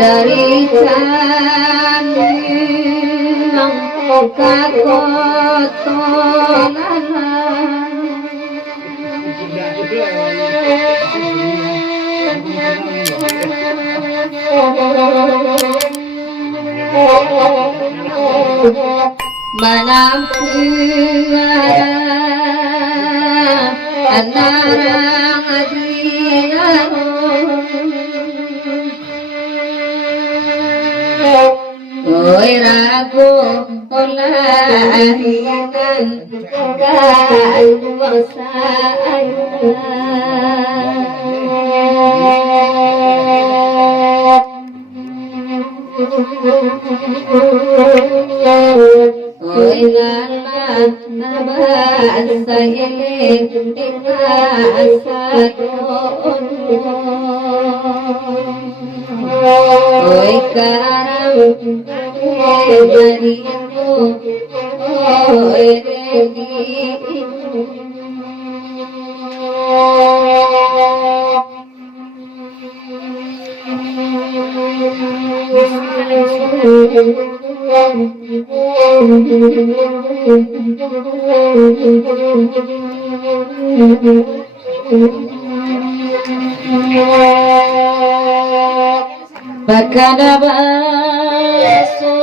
dari canang kakotolan manampuan anarang adiaro oi rago olahinan oi nana nabasa ele asa oi karam jariku oi rendi Bakana baso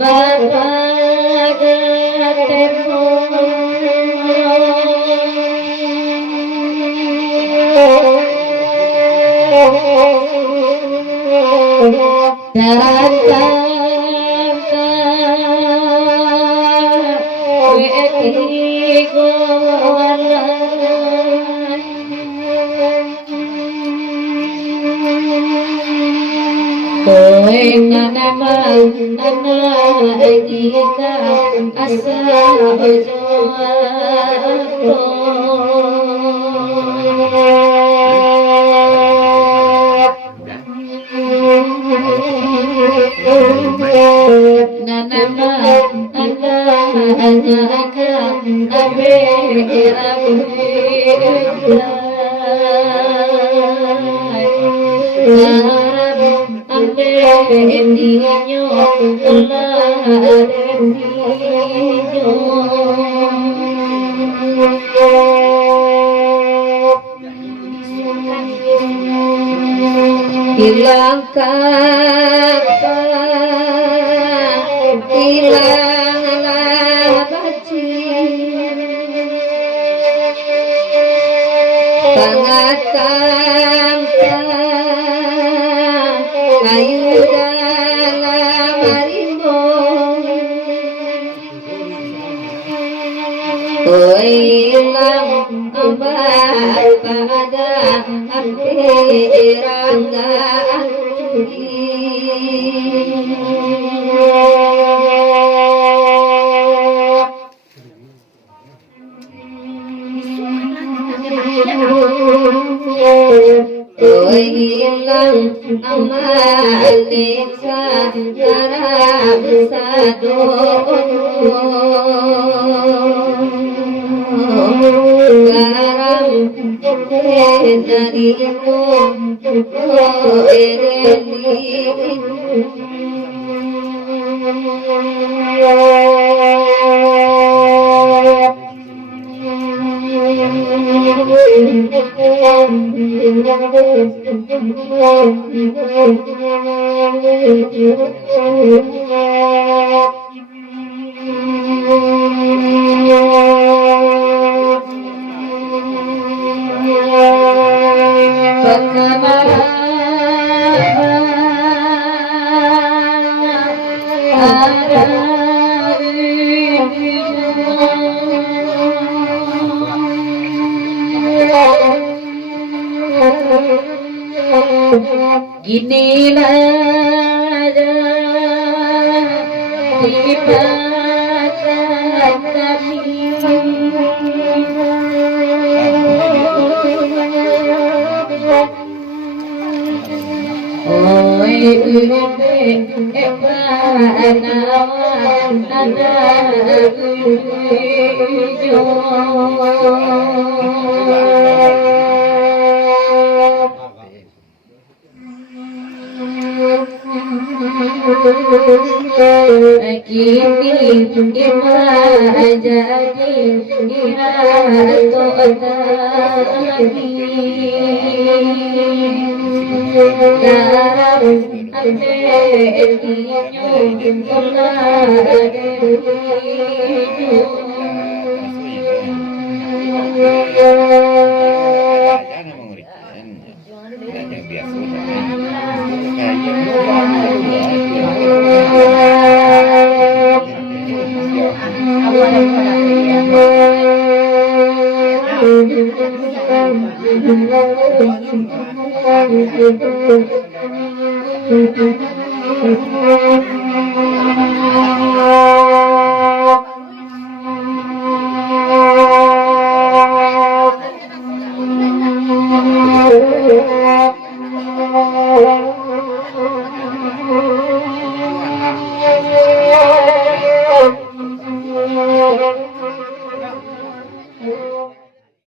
babagatero naraka we'etigo oi nana nana agika asa ojo nana nana agika abe el niño hilang kata hilanglah baci sangat tampak kayu dalam harimau hilang obat pada api rangga hilang amalik sejarah satu garam darimu Inilah ibadah kami. Oi ube ebanawan ada ujo. Kini ima jadi irato tadi darah ande kinyo kona Thank you.